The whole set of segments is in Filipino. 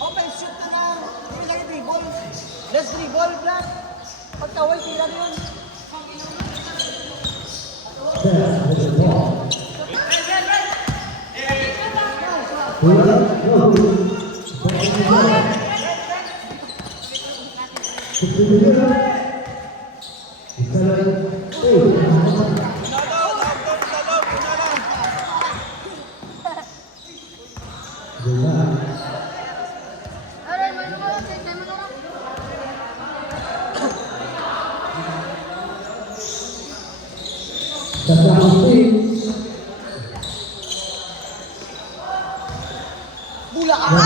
Open shoot na lang. Hindi lang dribble. Let's dribble, Brad. Pagtaway, tira na yun. Bula ka!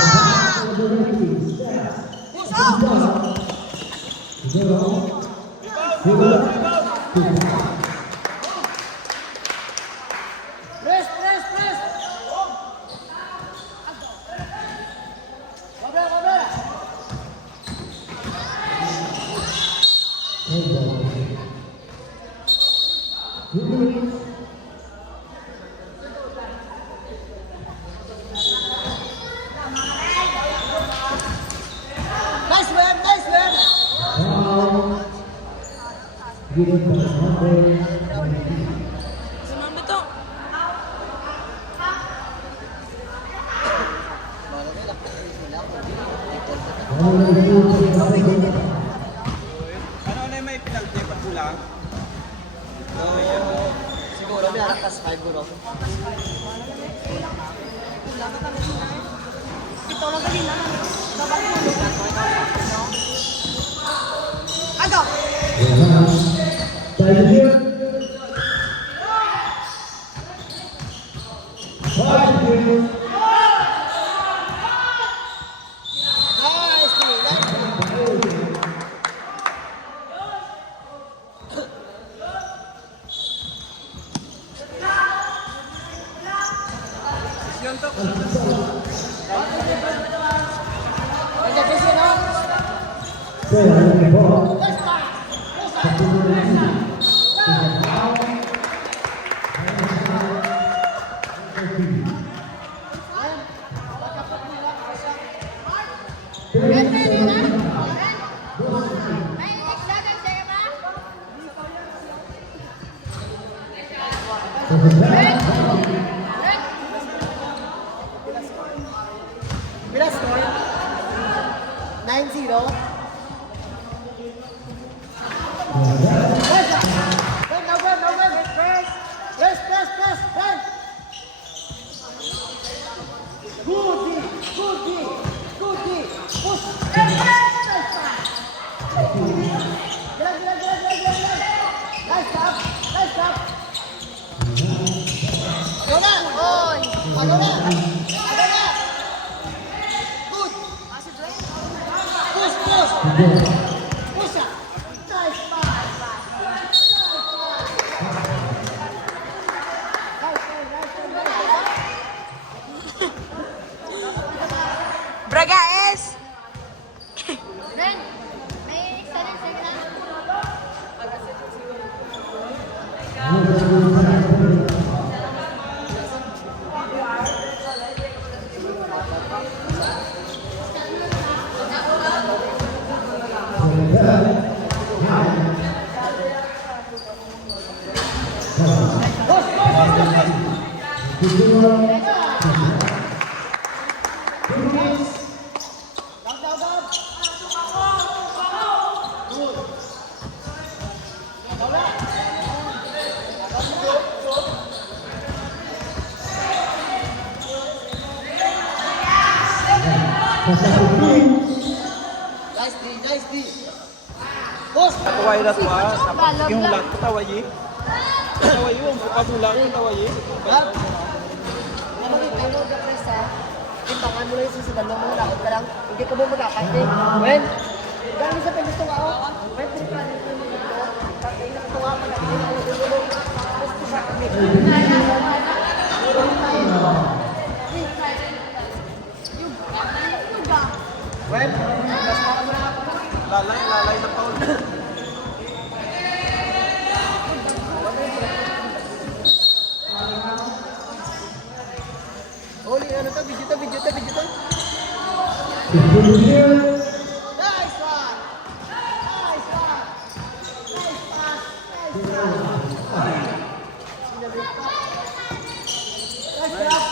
Press, press, press! Babra, babra! Nice win, nice win! Sumama to. Ano na may penalty pag kulang? Siguro, may alakas 5 siguro. Ito lang kanina. Dapat mo. Ano? Nice, nice. Yan to. Kanya kasi, no? Bilas score? 9-0. Press, press, press, press. Goody, goody, goody. Push. Nice job, nice job. Ano na? Ano na? Ano na? Good. Push, push. Push up. Nice pass. Nice pass. Braga S. Ren, may extra rin sa'yo na? Nice D, nice D. Post. Kaway na to ah. Tapos yung lag ko tawayi. Tawayi yung buka bulang tawayi. Yan. mo mag-press ha. Timbangan mo lang yung susunod mo, lakot ka lang. Hindi ka mo magkakante. When? Gano'n sa pinusto ka ako? When? Pinipanin ko yung dito. Tapos nakito nga pa natin ang dulo. Gusto sa kami. When? Basta ka mo na ako. Lalay sa Paul. Holy, ano to? Video to. Nice one! Nice one! Nice pass! Nice pass! Nice drop!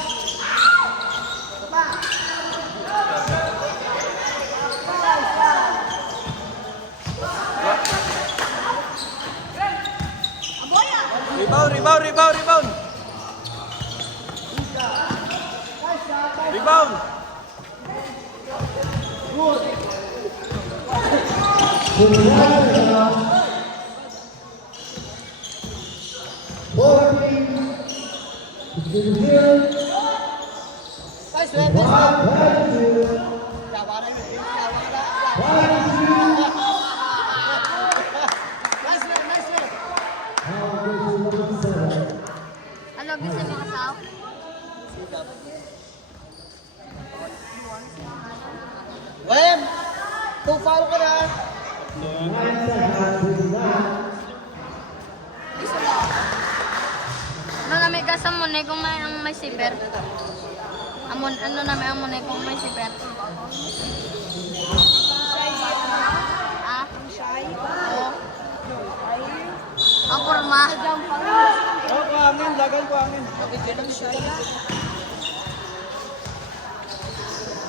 Pa! Nice one! Rebound. Rebound. Nice one! Yawa na yun. Nice one! Ano, bisa mo kasaw? Wem! Kung foul ka na. Ano na may kasam mo na kung may siper? Ano na may amo na kung may siper? Ah? Oo. Ang forma. Oh, kuhangin. Dagan kuhangin.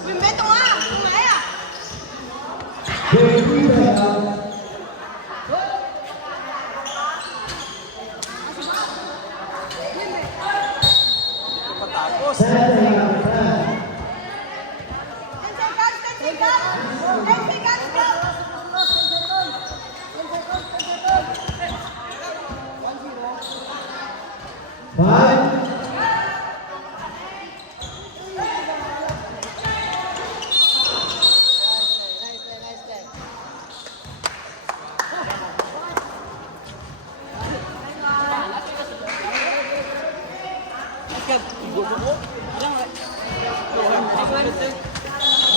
Bimbeto nga! Kumaya! Patapos. 10 seconds!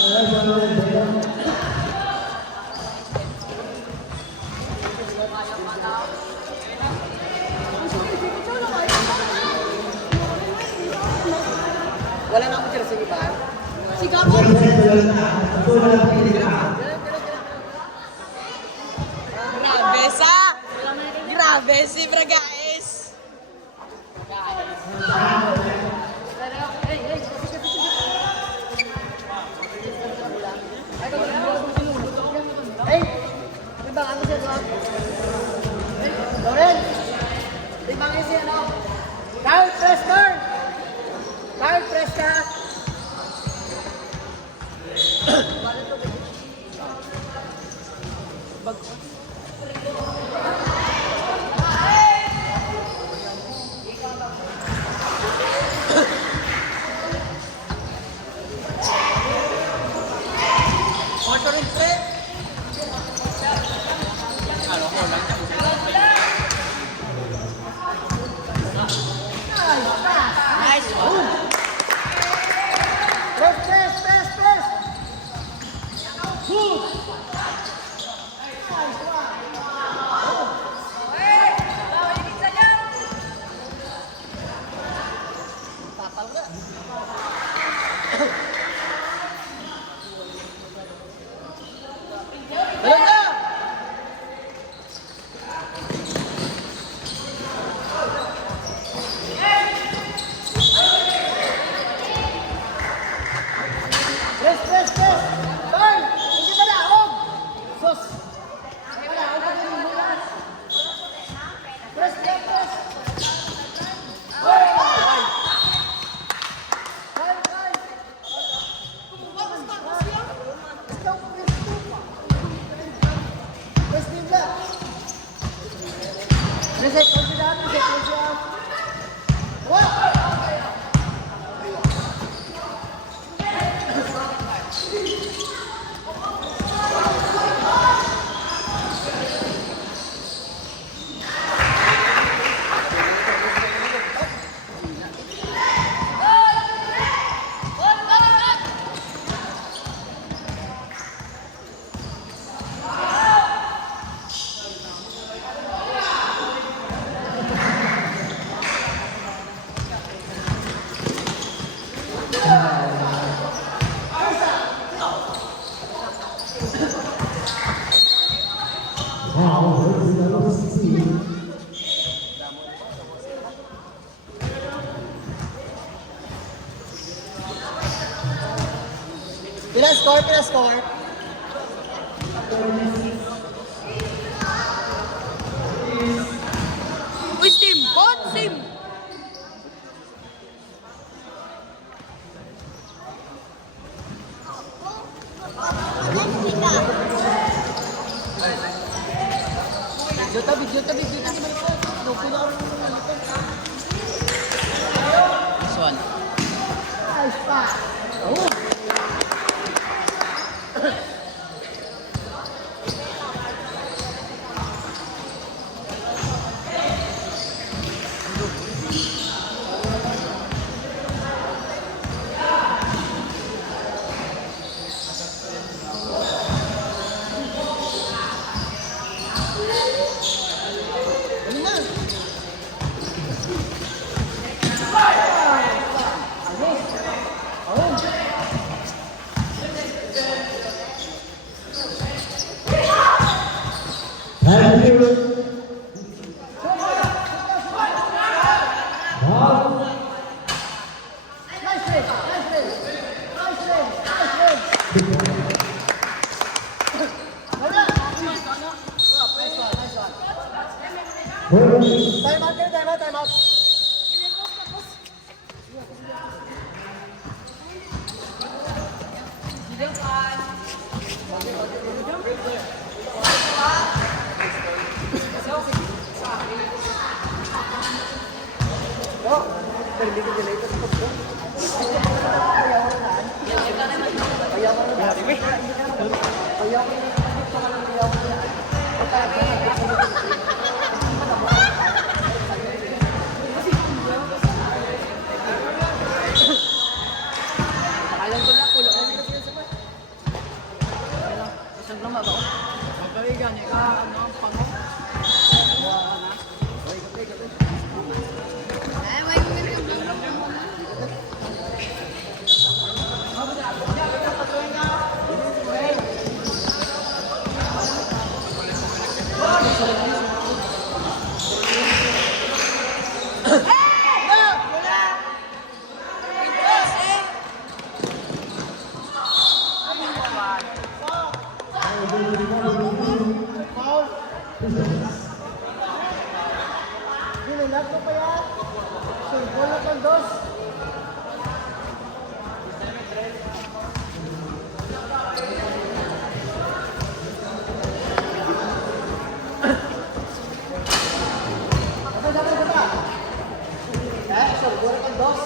10 seconds, bro! Wala na akong tira sa iba. Sigabon! Grabe sa! Grabe si Bragais! Hey! Timbang ako siya, Doc. Loren! Timbang ako siya, no? Carl, press turn! Carl, press ka! Nice one! Press, press, press, press! Good! Nice one! Tapal ka. Talaga! Press, press, press! Turn! Hindi ba naog? Sus! Hindi ba naog? Press, press, press! Turn, turn! Pila score, pila score. Wisdom, God, sim. Video ta, video ta, video ta. Loko na kami ng malikot. This one. Ayos pa. Oh. Ano na? Nice play, nice play. Nice play, nice play. Wala. Nice one, nice one. Time out, time out, time out. Oh, hindi ko delay ito sa pagbo. Ayaw ko na. Ayaw ko na. Ayaw ko na. Alam ko na, pulo. Isang lama ba? Magkaligan, ano ang pango? Nilalat ko pa yan. Sulpon na pang dos. Dapat. Sulpon na pang dos.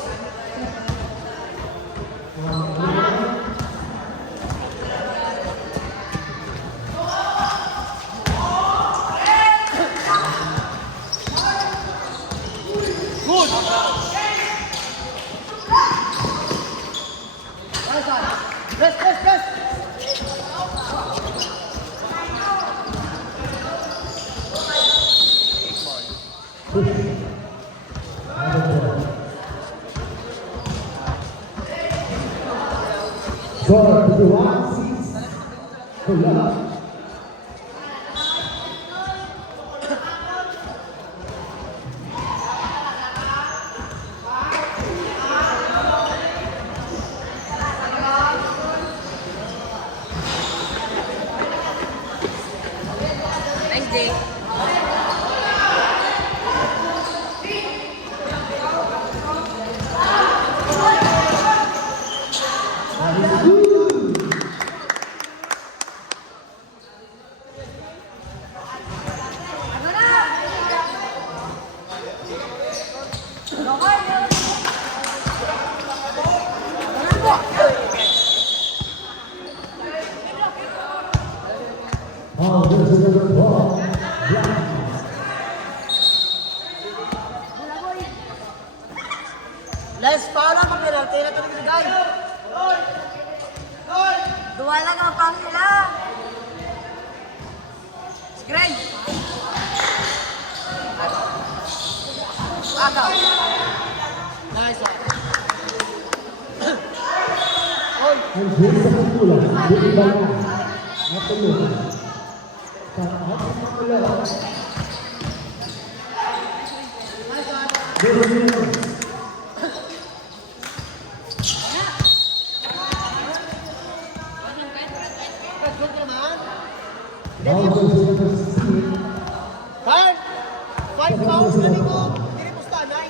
Press, press, press. Thanks, Jay. Let's follow mag-penalty na ito nagbigan. Duwa lang ang pangila. Screen. Agaw. Nice one. Andres sa pula, di iba na. Natulog. Sa ating pula. Good naman. Bawal sa pagsisit. Card! 5 fouls na nito. Dili po sa tanay.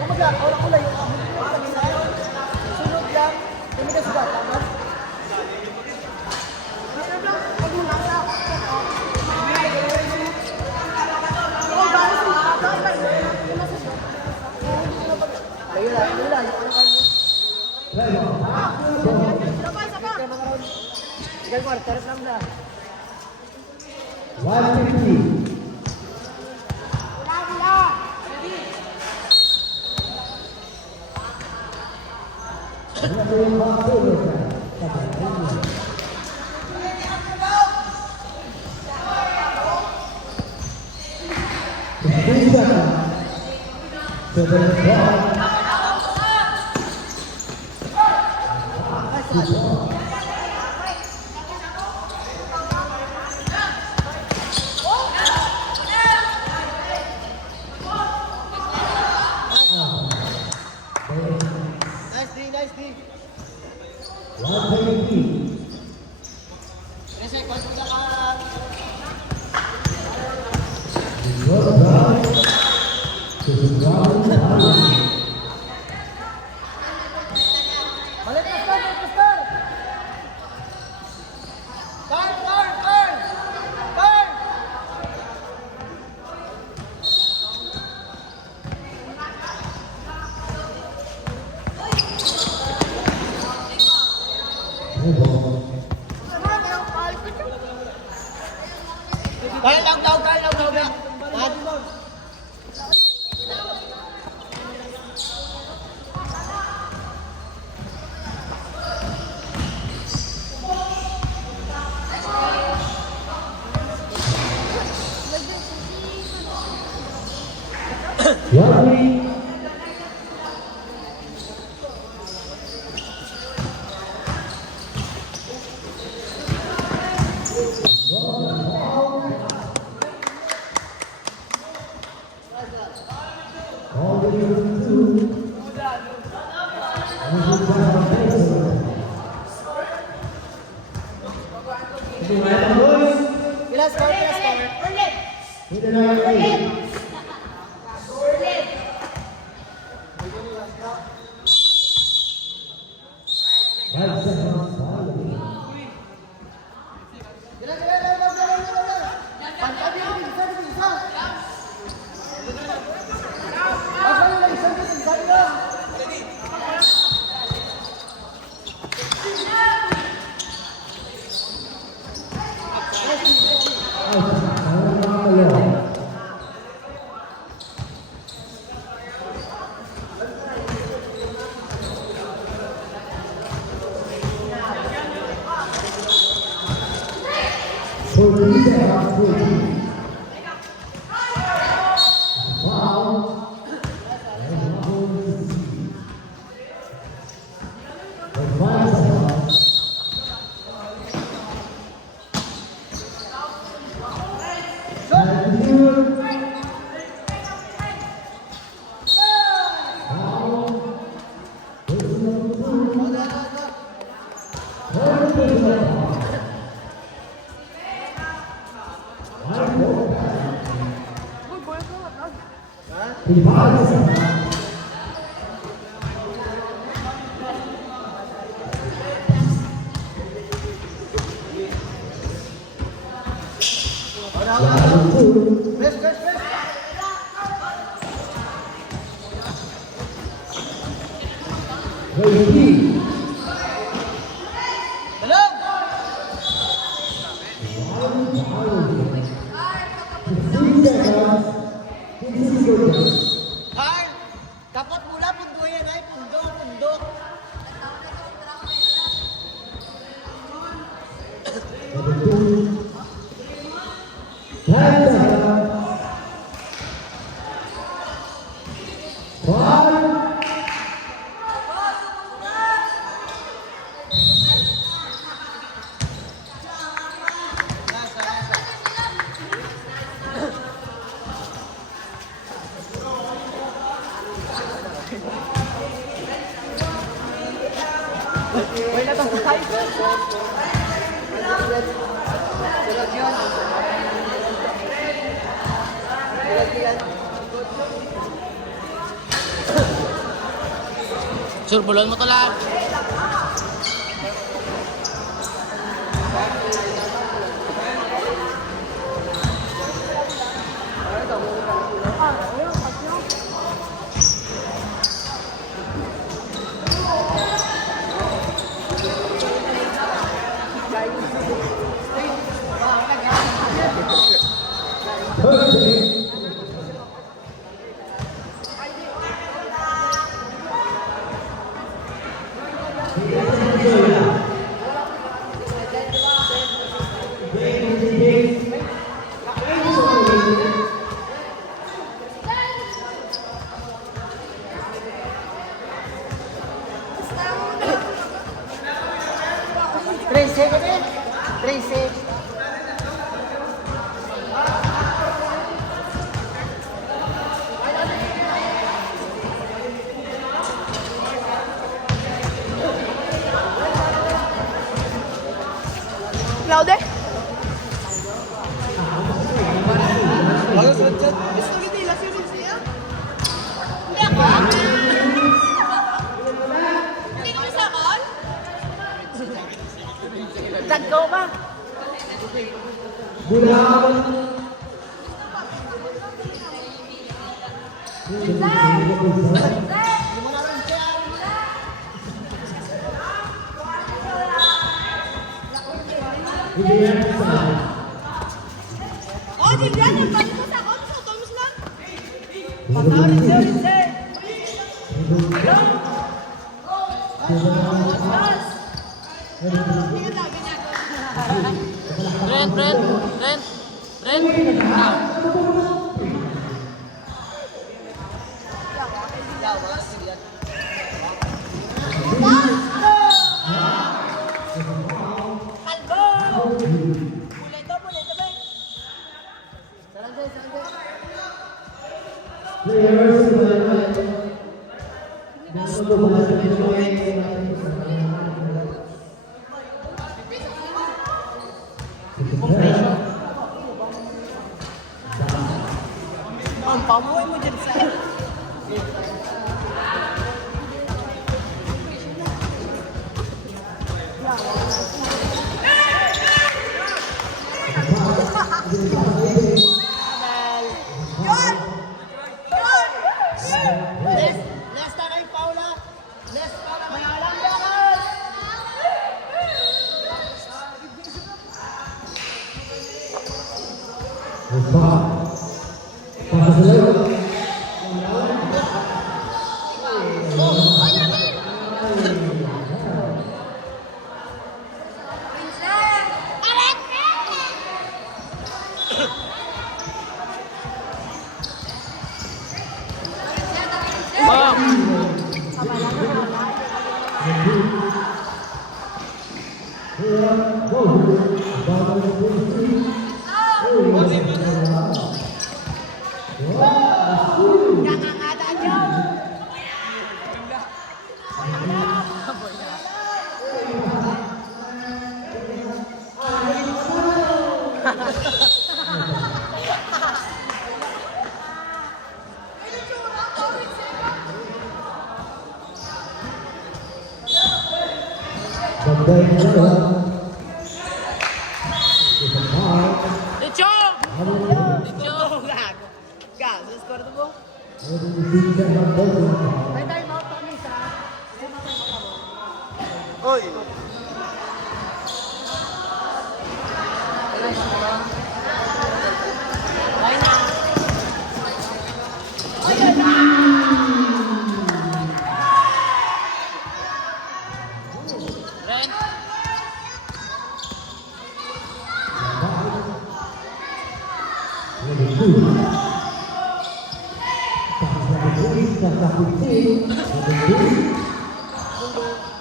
Kumaga, orang ulay yung sunod lang. Tumigas ba? Tama? Ayun lang, ayun lang. Ano ka mo? Ikaw ko, taras lang na. 150. Nice D, nice D. 120. Kasi, kung sa ka... Balik na start, balik na start! Turn, turn, turn! Turn! Kaya lang daw, kaya lang daw. Ilan score, ilan score? Press, press, press. Dalog! Hard. Kapot mula, punduyan ay Ball. Wala na itong side. Sunod yun. Sunod yan. Sur, bulon mo to lang. Tracy, kami. Tracy. Claude? Tagko ba? Bulan. Oh, di ba? Nagpapit mo sa ako. Sa mo sila. Brent. Ang pamuhay mo dyan sa... Lesta kay Paula. Lesta na may alam dakas. Dicho! Gas, score mo? May time out pa kami sa... Oy! Brent. Number 2. sa puti,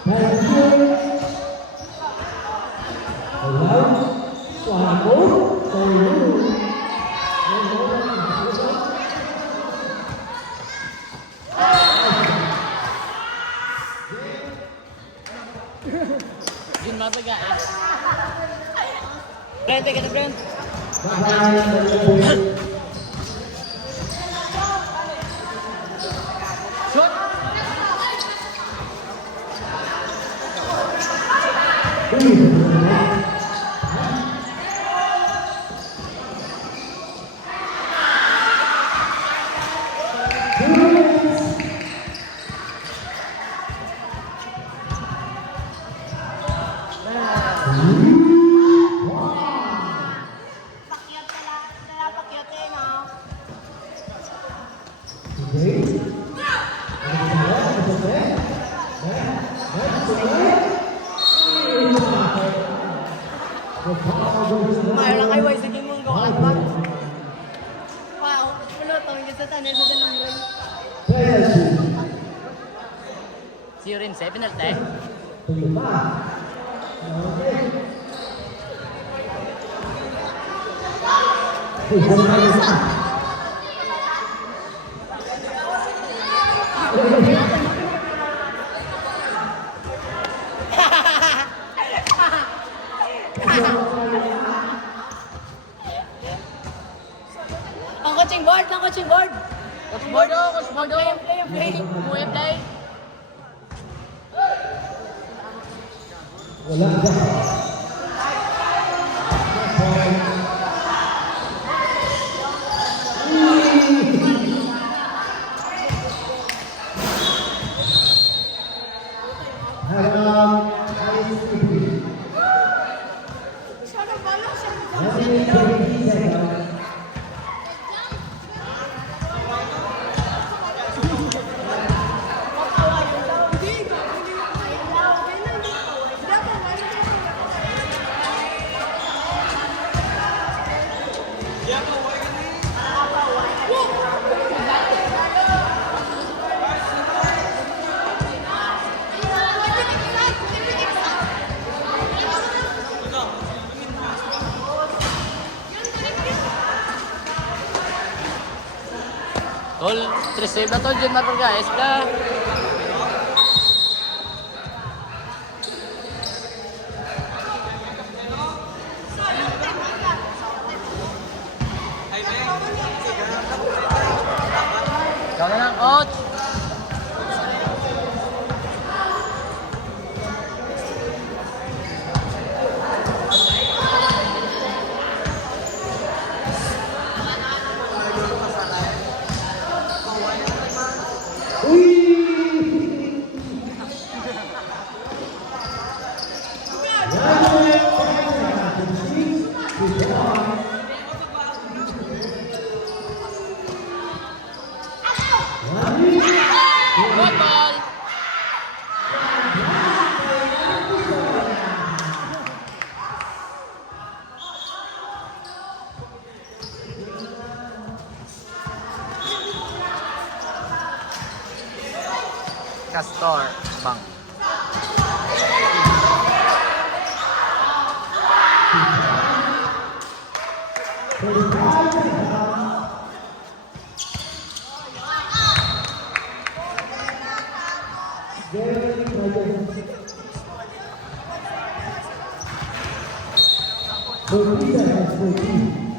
Banjir, Alam, Suamo, Tolu, Jun, mataga eh. Brent, take it, Brent. Bahay, Malabon, Shoot! Pakyat sila pakyatin, ha? Mayroon lang kayo, sige mong gawa at bag. Wow, puluto, hindi sa tanay sa tanay. See you rin, 7 penalty. Ang coaching board, ang coaching board. Coach Bordo, Coach Bordo. Play. Umuwi play. wala ba? Harap, ICB. Siya na bala, siya na bala. Only 20 seconds. Tol, 3 save na tol, dyan na po guys. Bla. Ikaw na lang, coach. Good ball. Castor, bang. Very present. 40 seconds, 14.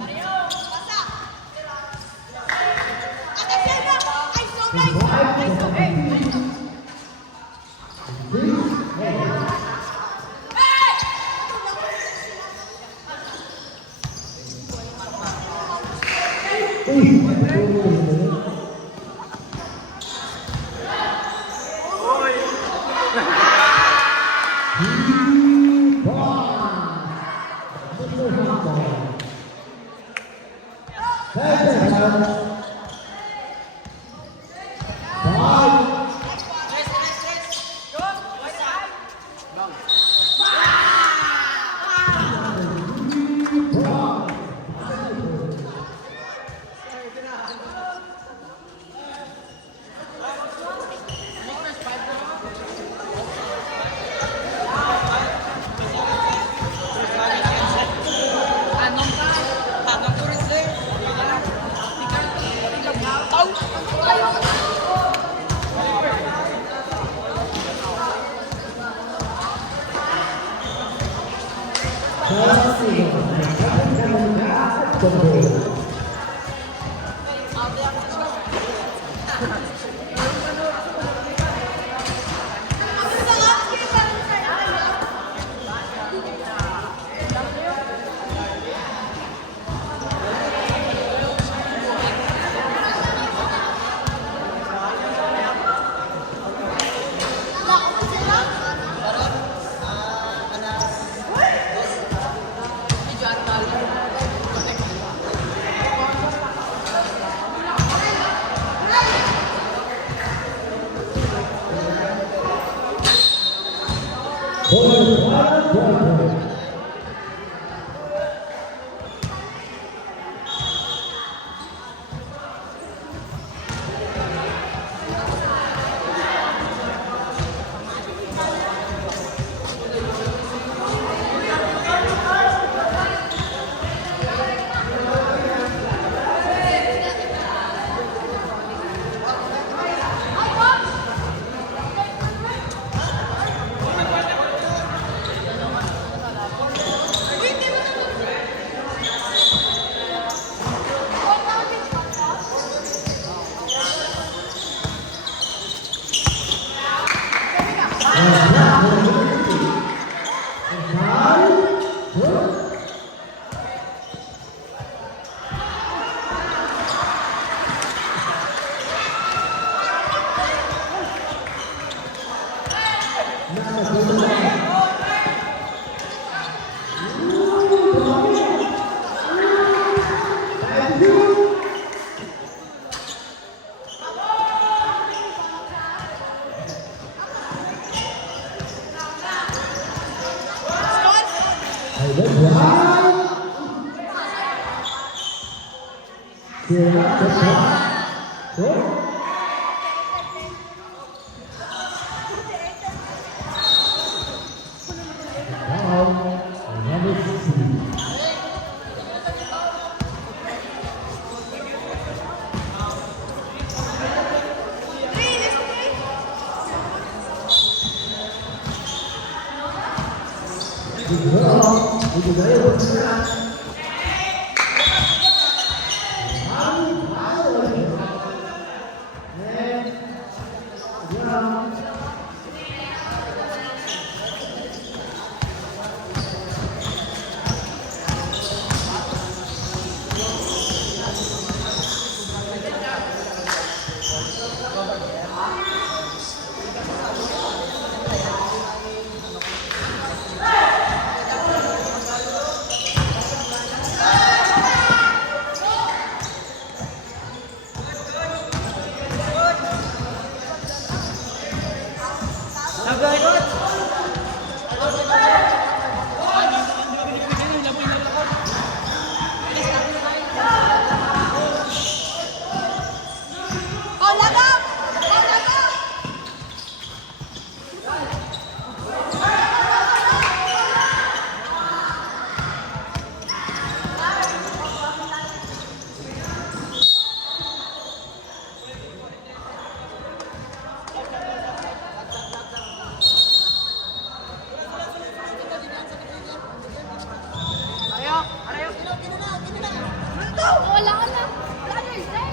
Wala ka na. Brothers, eh.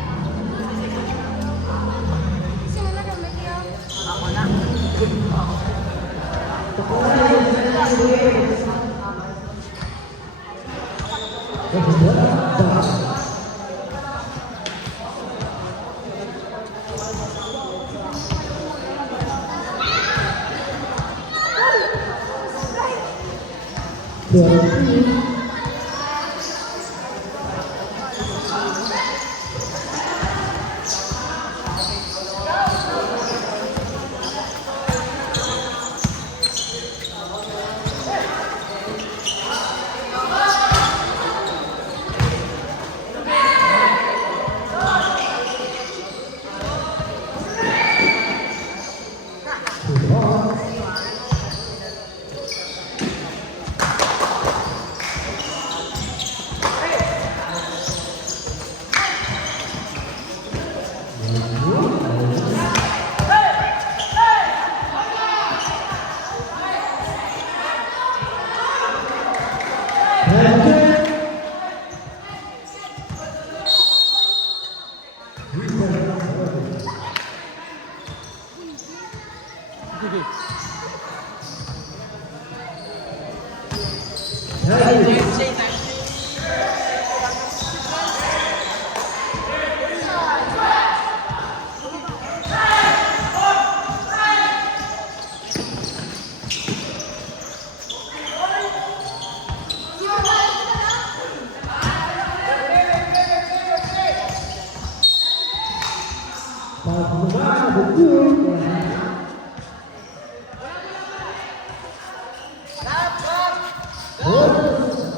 Sino na naman yun?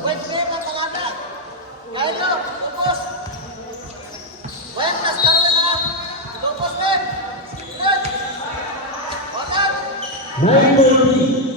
Wait, clear ng tangada. Kaya nyo, lupos. Wait, tas karoon na. Lupos, Wait. Wait. Otan. 9:30.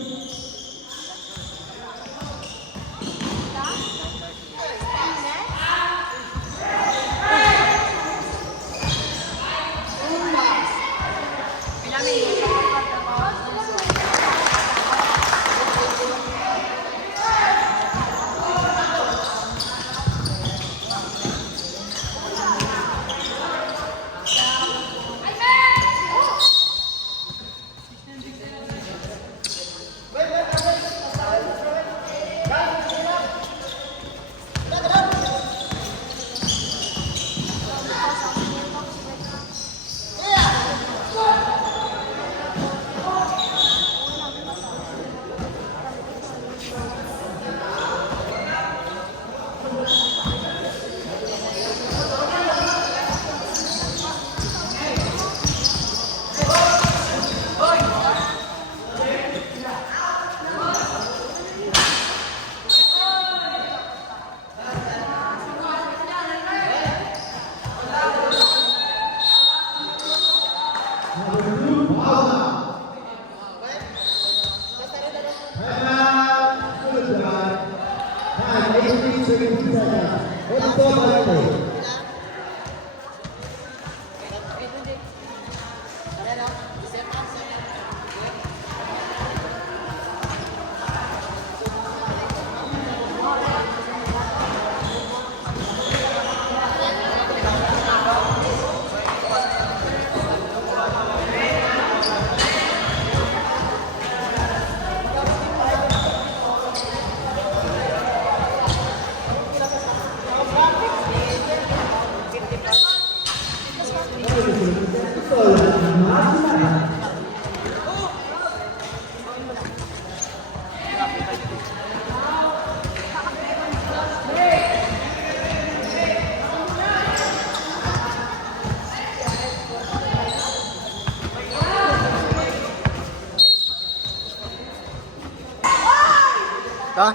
Ha?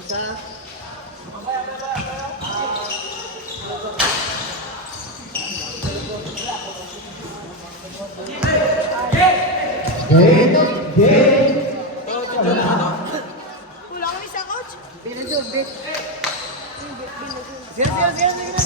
Isa. Kulang ni sa coach. Binadyo, bit. Sige.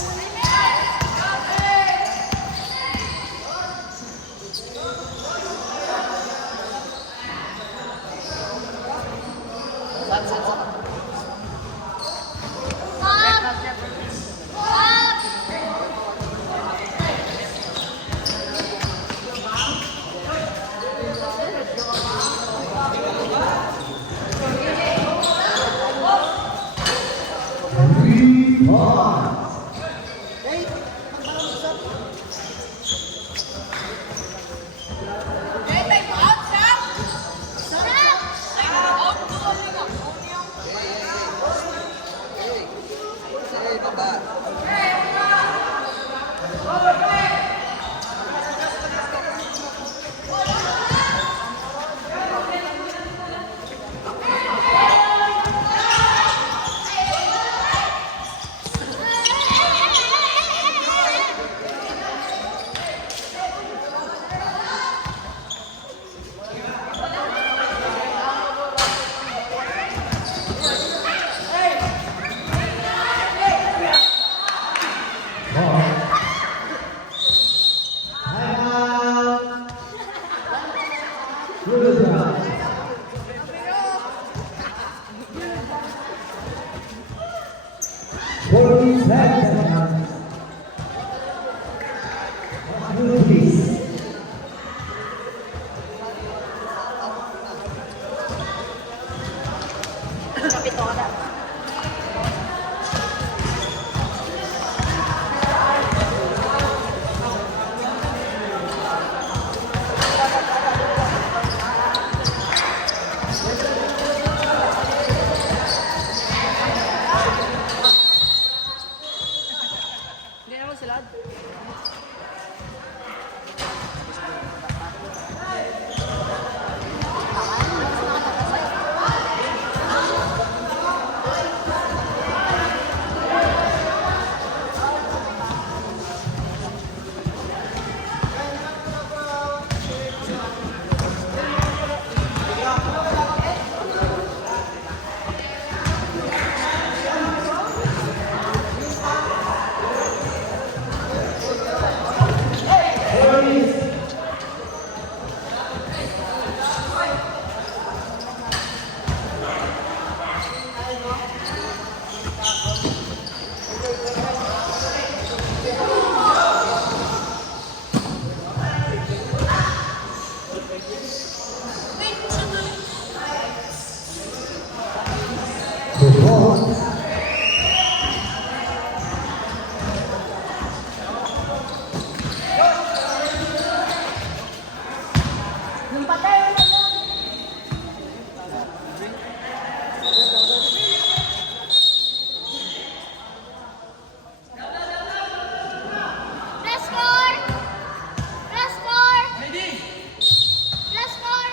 seconds. Please. Hindi naman sila. Plus score! Plus score! Plus score!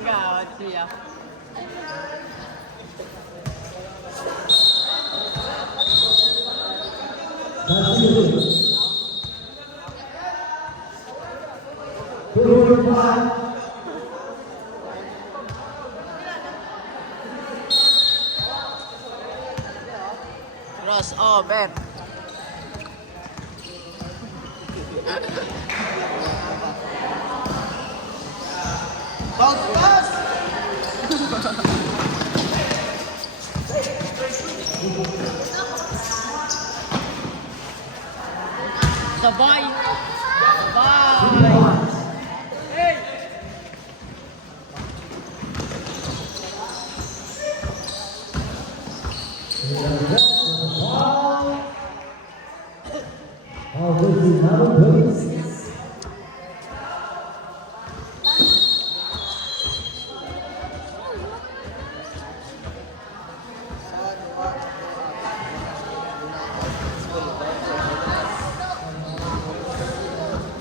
Gawat siya. Crossover. Sabay! Sabay!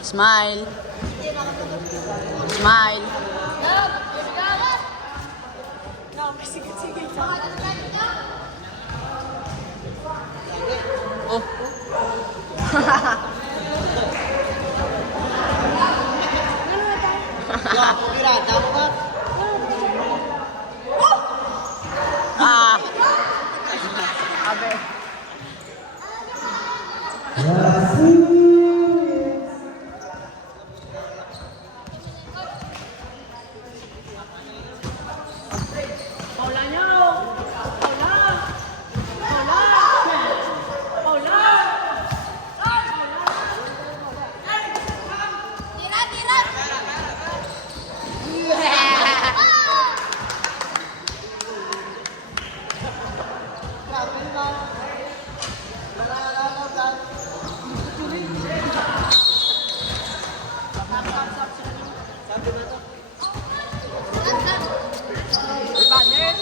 Smile. Smile. Oh. Ah. Abe. Tira, tira! Uy, panis!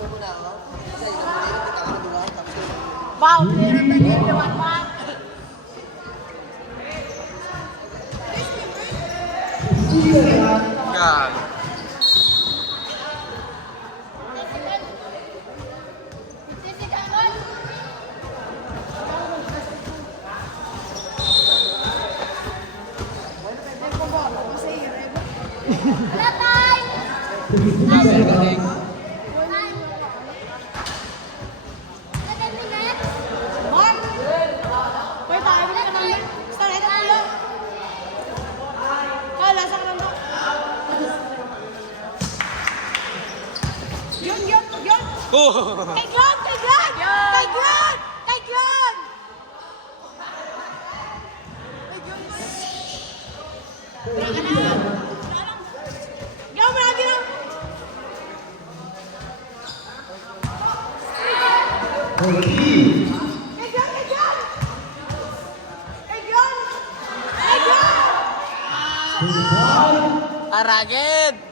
mo muna ako. Kasi ikaw mo nila, kita ka na dulang. Tapos yun. Wow, meron na din naman ba? Gag. Galing, galing. Mark! Pwede tayo na naman. Start, ito tulo. Kala, saan ka ba? Yun! Oh! Kay Glon! Kay Glon! Kay Glon! Kay Glon! Go, marami lang! Kay Glon! Kay Glon! Kay Glon! Kay Glon! Aragid!